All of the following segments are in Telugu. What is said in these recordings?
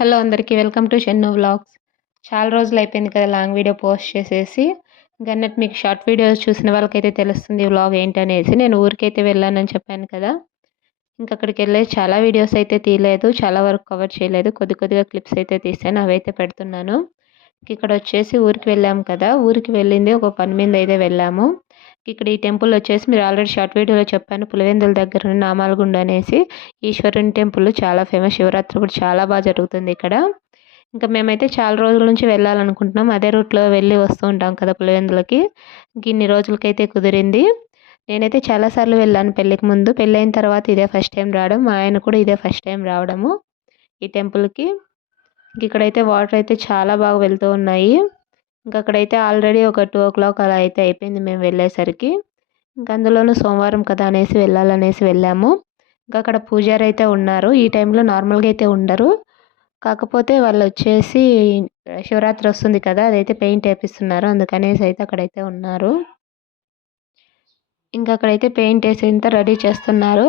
హలో అందరికీ వెల్కమ్ టు షెన్ను వ్లాగ్స్. చాలా రోజులు అయిపోయింది కదా లాంగ్ వీడియో పోస్ట్ చేసేసి. గన్నట్ మీకు షార్ట్ వీడియోస్ చూసిన వాళ్ళకైతే తెలుస్తుంది వ్లాగ్ ఏంటనేసి. నేను ఊరికైతే వెళ్ళానని చెప్పాను కదా. ఇంకా అక్కడికి వెళ్ళే చాలా వీడియోస్ అయితే తీయలేదు. చాలా వరకు కవర్ చేయలేదు. కొద్ది కొద్దిగా క్లిప్స్ అయితే తీసాను. అవైతే పెడుతున్నాను. ఇక్కడ వచ్చేసి ఊరికి వెళ్ళాము కదా. ఊరికి వెళ్ళింది. ఒక పని మీద అయితే వెళ్ళాము. ఇక్కడ ఈ టెంపుల్ వచ్చేసి మీరు ఆల్రెడీ షార్ట్ వీడియోలో చెప్పాను పులివెందుల దగ్గర ఉన్న నామాలగుండ అనేసి. ఈశ్వరుని టెంపుల్ చాలా ఫేమస్ శివరాత్రి కూడా చాలా బాగా జరుగుతుంది ఇక్కడ. ఇంకా మేమైతే చాలా రోజుల నుంచి వెళ్ళాలనుకుంటున్నాం. అదే రూట్లో వెళ్ళి వస్తూ ఉంటాం కదా పులివెందులకి. ఇన్ని రోజులకైతే కుదిరింది. నేనైతే చాలాసార్లు వెళ్ళాను పెళ్ళికి ముందు. పెళ్ళైన తర్వాత ఇదే ఫస్ట్ టైం రావడం. మా ఆయన కూడా ఇదే ఫస్ట్ టైం రావడము ఈ టెంపుల్కి. ఇక్కడైతే వాటర్ అయితే చాలా బాగా వెళ్తూ ఉన్నాయి. ఇంకా అక్కడైతే ఆల్రెడీ ఒక టూ ఓ క్లాక్ అలా అయితే అయిపోయింది మేము వెళ్ళేసరికి. ఇంకా అందులోనూ సోమవారం కదా అనేసి వెళ్ళాలనేసి వెళ్ళాము. ఇంకా అక్కడ పూజారి అయితే ఉన్నారు. ఈ టైంలో నార్మల్గా అయితే ఉండరు. కాకపోతే వాళ్ళు వచ్చేసి శివరాత్రి వస్తుంది కదా అదైతే పెయింట్ వేపిస్తున్నారు. అందుకనేసి అయితే అక్కడైతే ఉన్నారు. ఇంకా అక్కడైతే పెయింట్ వేసేంత రెడీ చేస్తున్నారు.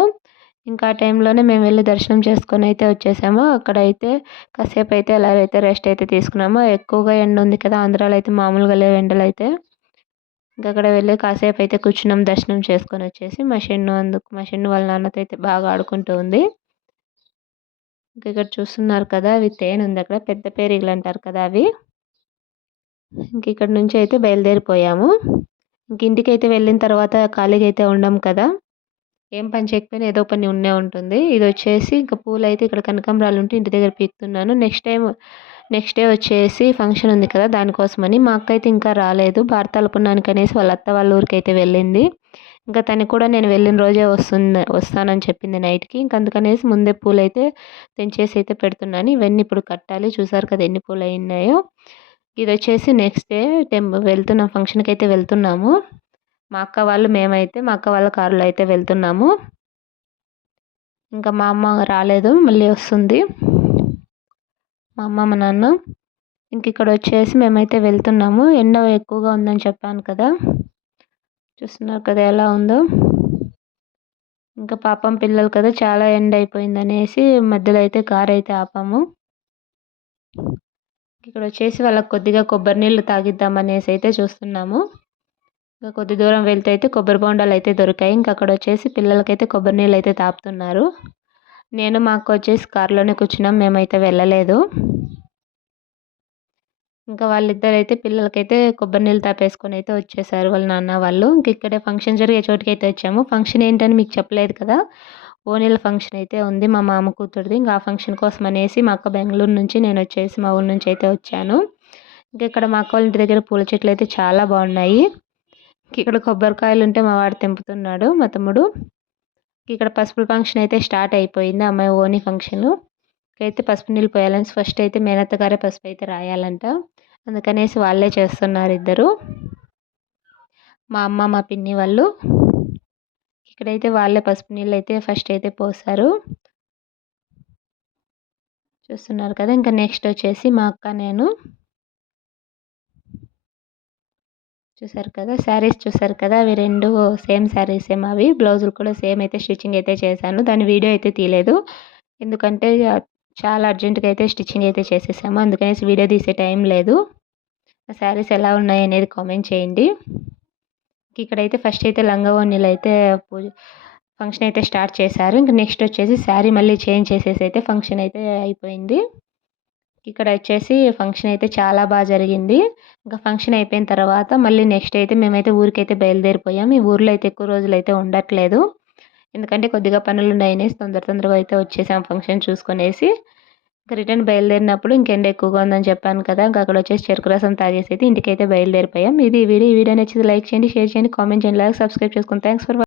ఇంకా ఆ టైంలోనే మేము వెళ్ళి దర్శనం చేసుకొని అయితే వచ్చేసాము. అక్కడైతే కాసేపు అయితే ఎలా అయితే రెస్ట్ అయితే తీసుకున్నాము. ఎక్కువగా ఎండ ఉంది కదా ఆంధ్రాలో అయితే మామూలుగా లేవు ఎండలు అయితే ఇంకా అక్కడ వెళ్ళి కాసేపు అయితే కూర్చున్నాం దర్శనం చేసుకొని వచ్చేసి మా షెన్ను అందుకు మా షెన్ను వాళ్ళ నాన్నతో అయితే బాగా ఆడుకుంటూ ఉంది. ఇంకా ఇక్కడ చూస్తున్నారు కదా అవి తేనె ఉంది అక్కడ పెద్ద పేరీగలు అంటారు కదా అవి. ఇంక ఇక్కడ నుంచి అయితే బయలుదేరిపోయాము. ఇంక ఇంటికి అయితే వెళ్ళిన తర్వాత ఖాళీగా అయితే ఉండం కదా. ఏం పని చేయకపోయినా ఏదో పని ఉండే ఉంటుంది. ఇది వచ్చేసి ఇంకా పూలు అయితే ఇక్కడ కనకాంబరాలు ఉంటే ఇంటి దగ్గర పీకుతున్నాను. నెక్స్ట్ టైం నెక్స్ట్ డే వచ్చేసి ఫంక్షన్ ఉంది కదా దానికోసమని. మా అక్క అయితే ఇంకా రాలేదు. భారతాల పుణ్యానికి అనేసి వాళ్ళ అత్త వాళ్ళ ఊరికి అయితే వెళ్ళింది. ఇంకా తనకి కూడా నేను వెళ్ళిన రోజే వస్తుంది వస్తానని చెప్పింది నైట్కి ఇంక అందుకనేసి ముందే పూలు అయితే తెంచేసి అయితే పెడుతున్నాను. ఇవన్నీ ఇప్పుడు కట్టాలి. చూసారు కదా ఎన్ని పూలు అయినాయో ఇది వచ్చేసి నెక్స్ట్ డే టెంపుల్ వెళ్తున్నాం ఫంక్షన్కి అయితే వెళ్తున్నాము. మా అక్క వాళ్ళు మేమైతే మా అక్క వాళ్ళ కారులో అయితే వెళ్తున్నాము. ఇంకా మా అమ్మ రాలేదు మళ్ళీ వస్తుంది. మా అమ్మ మా నాన్న. ఇంక ఇక్కడ వచ్చేసి మేమైతే వెళ్తున్నాము. ఎండ ఎక్కువగా ఉందని చెప్పాను కదా. చూస్తున్నారు కదా ఎలా ఉందో. ఇంకా పాపం పిల్లలు కదా చాలా ఎండ అయిపోయింది అనేసి మధ్యలో అయితే కార్ అయితే ఆపాము. ఇక్కడ వచ్చేసి వాళ్ళకి కొద్దిగా కొబ్బరి నీళ్ళు తాగిద్దాం అనేసి అయితే చూస్తున్నాము. ఇంకా కొద్ది దూరం వెళ్తే అయితే కొబ్బరి బొండాలు అయితే దొరికాయి. ఇంకా అక్కడ వచ్చేసి పిల్లలకైతే కొబ్బరి నీళ్ళు అయితే తాపుతున్నారు. నేను మాకు వచ్చేసి కారులోనే కూర్చున్నాం. మేమైతే వెళ్ళలేదు. ఇంకా వాళ్ళిద్దరు అయితే పిల్లలకైతే కొబ్బరి నీళ్ళు తాపేసుకొని అయితే వచ్చేసారు వాళ్ళ నాన్న వాళ్ళు. ఇంక ఇక్కడే ఫంక్షన్ జరిగే చోటుకి అయితే వచ్చాము. ఫంక్షన్ ఏంటని మీకు చెప్పలేదు కదా? ఓనీల ఫంక్షన్ అయితే ఉంది. మా మామ కూతురుది. ఇంకా ఆ ఫంక్షన్ కోసం అనేసి మా అక్క బెంగళూరు నుంచి నేను వచ్చేసి మా ఊరి నుంచి అయితే వచ్చాను. ఇంకా ఇక్కడ మా అక్క వాళ్ళ ఇంటి దగ్గర పూల చెట్లు అయితే చాలా బాగున్నాయి. ఇక్కడ కొబ్బరికాయలు ఉంటే మా వాడు తెంపుతున్నాడు మా తమ్ముడు. ఇక్కడ పసుపు ఫంక్షన్ అయితే స్టార్ట్ అయిపోయింది అమ్మాయి ఓని ఫంక్షన్. అయితే పసుపు నీళ్ళు పోయాలని ఫస్ట్ అయితే మేనత్త గారే పసుపు అయితే రాయాలంట. అందుకనేసి వాళ్ళే చేస్తున్నారు ఇద్దరు. మా అమ్మ మా పిన్ని వాళ్ళు. ఇక్కడైతే వాళ్ళే పసుపు నీళ్ళు అయితే ఫస్ట్ అయితే పోసారు చూస్తున్నారు కదా ఇంకా నెక్స్ట్ వచ్చేసి మా అక్క నేను. చూసారు కదా శారీస్ చూసారు కదా అవి రెండు సేమ్ శారీస్ ఏమో అవి. బ్లౌజులు కూడా సేమ్ అయితే స్టిచ్చింగ్ అయితే చేశాను. దాని వీడియో అయితే తీయలేదు. ఎందుకంటే చాలా అర్జెంటుగా అయితే స్టిచ్చింగ్ అయితే చేసేసాము. అందుకనేసి వీడియో తీసే టైం లేదు. ఆ శారీస్ ఎలా ఉన్నాయి అనేది కామెంట్ చేయండి. ఇక్కడైతే ఫస్ట్ అయితే లంగవోణిలు అయితే పూజ ఫంక్షన్ అయితే స్టార్ట్ చేశారు. ఇంకా నెక్స్ట్ వచ్చేసి శారీ మళ్ళీ చేంజ్ చేసేసి అయితే ఫంక్షన్ అయితే అయిపోయింది. ఇక్కడ వచ్చేసి ఫంక్షన్ అయితే చాలా బాగా జరిగింది. ఇంకా ఫంక్షన్ అయిపోయిన తర్వాత మళ్ళీ నెక్స్ట్ అయితే మేమైతే ఊరికైతే బయలుదేరిపోయాం ఈ ఊర్లో అయితే ఎక్కువ రోజులు అయితే ఉండట్లేదు. ఎందుకంటే కొద్దిగా పనులు ఉన్నాయనేసి తొందర తొందరగా అయితే వచ్చేసాం ఫంక్షన్ చూసుకునేసి. ఇంకా రిటర్న్ బయలుదేరినప్పుడు ఇంకెండ ఎక్కువగా ఉందని చెప్పాను కదా ఇంకా అక్కడ వచ్చేసి చెరుకు రసం తాగేసి అయితే ఇంటికైతే బయలుదేరిపోయాం ఇది వీడియో. ఈ వీడియో నచ్చింది లైక్ చేయండి షేర్ చేయండి కామెంట్ చేయండి లాగా సబ్స్క్రైబ్ చేసుకోండి థ్యాంక్స్ ఫర్